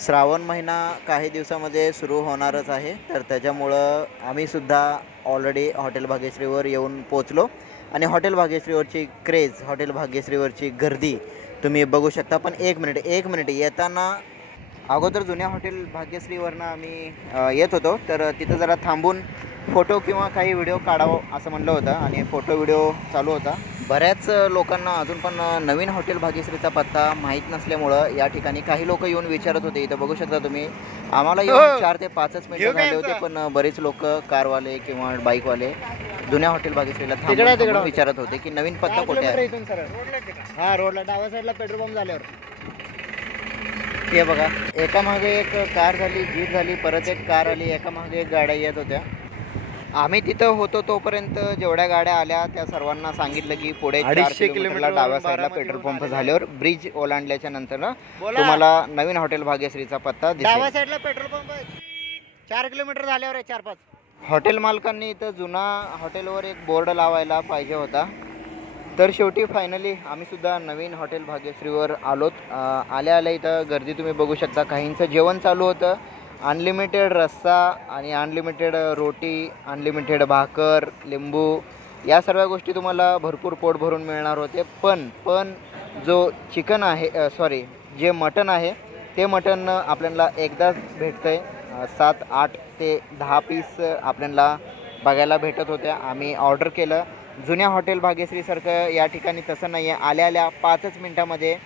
श्रावण महिना काही दिवसामध्ये सुरू होणारच आहे, तर त्याच्यामुळं आम्हीसुद्धा ऑलरेडी हॉटेल भाग्यश्रीवर येऊन पोचलो आणि हॉटेल भाग्यश्रीवरची क्रेज, हॉटेल भाग्यश्रीवरची गर्दी तुम्ही बघू शकता. पण एक मिनिट येताना अगोदर जुन्या हॉटेल भाग्यश्रीवरनं आम्ही येत होतो, तर तिथं जरा थांबून फोटो किंवा काही व्हिडिओ काढावं असं म्हणलं होतं आणि फोटो व्हिडिओ चालू होता. बऱ्याच लोकांना अजून पण नवीन हॉटेल भाग्यश्रीचा पत्ता माहीत नसल्यामुळं या ठिकाणी काही लोक येऊन विचारत होते. इथं बघू शकता तुम्ही, आम्हाला येऊन 4 ते 5च मिनिटं झाले होते, पण बरेच लोक कारवाले किंवा बाईकवाले जुन्या हॉटेल भाग्यश्रीला थांबून विचारत होते की नवीन पत्ता कुठे आहे. हा रोडला डाव्या साईडला पेट्रोल पंप झाल्यावर हे बघा, एका मागे एक कार झाली, जीप झाली, परत एक कार आली, एका मागे एक गाड्या येत होत्या. आम्ही तिथं होतो तोपर्यंत जेवढ्या गाड्या आल्या त्या सर्वांना सांगितलं की पुढे 400 किलोमीटरला डाव्या साईडला पेट्रोल पंप झाल्यावर ब्रिज ओलांडल्याच्या नंतर तुम्हाला नवीन हॉटेल भाग्यश्रीचा पत्ता दिसेल. डाव्या साईडला पेट्रोल पंप 4 किलोमीटर झाल्यावर आहे, 4-5. हॉटेल मालकांनी इथं जुना हॉटेलवर एक बोर्ड लावायला पाहिजे होता. तर शेवटी फायनली आम्ही सुद्धा नवीन हॉटेल भाग्यश्रीवर आलोत. आल्या इथं गर्दी तुम्ही बघू शकता. काहींचं जेवण चालू होतं, अनलिमिटेड रस्सा आणि अनलिमिटेड रोटी, अनलिमिटेड भाकर, लिंबू, या सर्व गोष्टी तुम्हाला भरपूर पोट भरून मिळणार होते. पण जो चिकन आहे, जे मटण आहे ते मटण आपल्याला एकदाच भेटतं आहे. 7, 8 ते 10 पीस आपल्याला बघायला भेटत होत्या. आम्ही ऑर्डर केलं. जुन्या हॉटेल भाग्यश्रीसारखं या ठिकाणी तसं नाही आहे. आल्या 5च मिनटामध्ये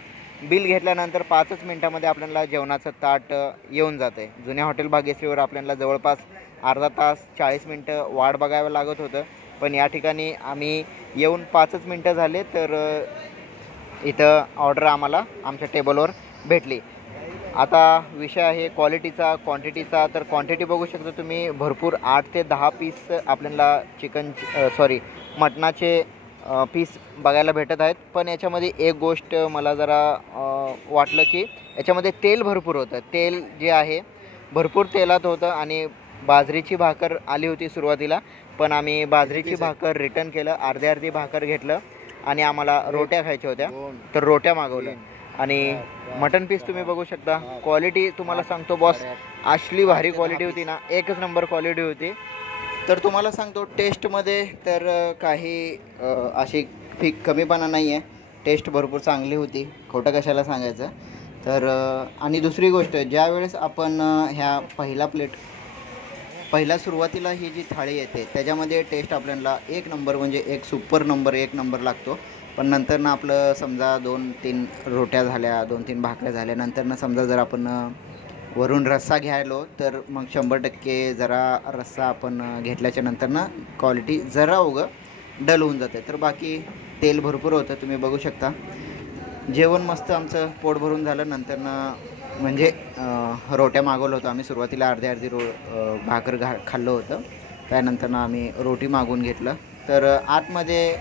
बिल घेतल्यानंतर 5च मिनटामध्ये आपल्याला जेवणाचं ताट येऊन जातं आहे. जुन्या हॉटेल भाग्यश्रीवर आपल्याला जवळपास अर्धा तास 40 मिनटं वाट बघावं लागत होतं, पण या ठिकाणी आम्ही येऊन 5च मिनटं झाले तर इथं ऑर्डर आम्हाला आमच्या टेबलवर भेटली. आता विषय आहे क्वालिटीचा, क्वांटिटीचा. तर क्वांटिटी बघू शकता तुम्ही, भरपूर 8 ते 10 पीस आपल्याला मटणाचे पीस बघायला भेटत आहेत. पण याच्यामध्ये एक गोष्ट मला जरा वाटलं की याच्यामध्ये तेल भरपूर होतं. तेल जे आहे भरपूर तेलात होतं आणि बाजरीची भाकर आली होती सुरुवातीला, पण आम्ही बाजरीची भाकर रिटर्न केलं, अर्धी भाकर घेतलं आणि आम्हाला रोट्या खायच्या होत्या तर रोट्या मागवल्या. आणि मटन पीस तुम्ही बघू शकता. क्वालिटी तुम्हाला सांगतो बॉस, असली भारी क्वालिटी होती ना, एकच नंबर क्वालिटी होती. तर तुम्हाला सांगतो टेस्टमध्ये तर काही अशी कमीपणा नाही आहे. टेस्ट भरपूर चांगली होती, खोटं कशाला सांगायचं. तर आणि दुसरी गोष्ट, ज्या वेळेस आपण ह्या पहिल्या सुरुवातीला ही जी थाळी येते त्याच्यामध्ये टेस्ट आपल्याला एक नंबर, म्हणजे एक सुपर नंबर, एक नंबर लागतो. पण नंतर ना आपलं समजा 2-3 रोट्या झाल्या, 2-3 भाकऱ्या झाल्या, नंतर समजा जर आपण वरून रस्सा घ्यायलो तर मग 100% जरा रस्सा आपण घेतल्याच्या नंतर ना क्वालिटी जरा डल होऊन जाते. तर बाकी तेल भरपूर होतं, तुम्ही बघू शकता. जेवण मस्त आमचं पोट भरून झालं. नंतर ना म्हणजे रोट्या मागवलं होतं आम्ही. सुरुवातीला अर्धी भाकर खाल्लं होतं, त्यानंतर ना आम्ही रोटी मागवून घेतलं. तर आतमध्ये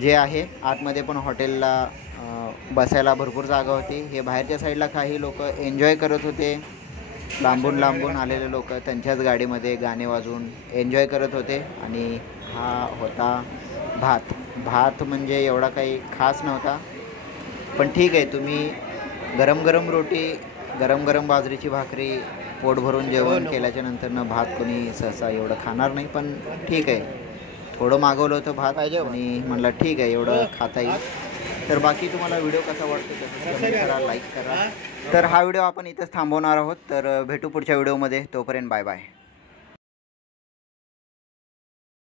जे आहे, आतमध्ये पण हॉटेलला बसायला भरपूर जागा होती. हे बाहेरच्या साईडला काही लोक एन्जॉय करत होते, लांबून आलेले लोक त्यांच्याच गाडीमध्ये गाणे वाजवून एन्जॉय करत होते. आणि हा होता भात म्हणजे एवढा काही खास नव्हता, पण ठीक आहे. तुम्ही गरम रोटी, गरम बाजरीची भाकरी, पोट भरून जेवण केल्याच्या नंतर भात कोणी सहसा एवढं खाणार नाही, पण ठीक आहे. थोडं मागवलं होतं भात पाहिजे आणि म्हणलं ठीक आहे, एवढं खाता येईल. तर बाकी तुम्हाला व्हिडिओ कसा वाटतो त्याचं कमेंट करा, लाईक करा. तर हा व्हिडिओ आपण इथेच थांबवणार आहोत. तर भेटू पुढच्या व्हिडिओमध्ये. तोपर्यंत बाय बाय.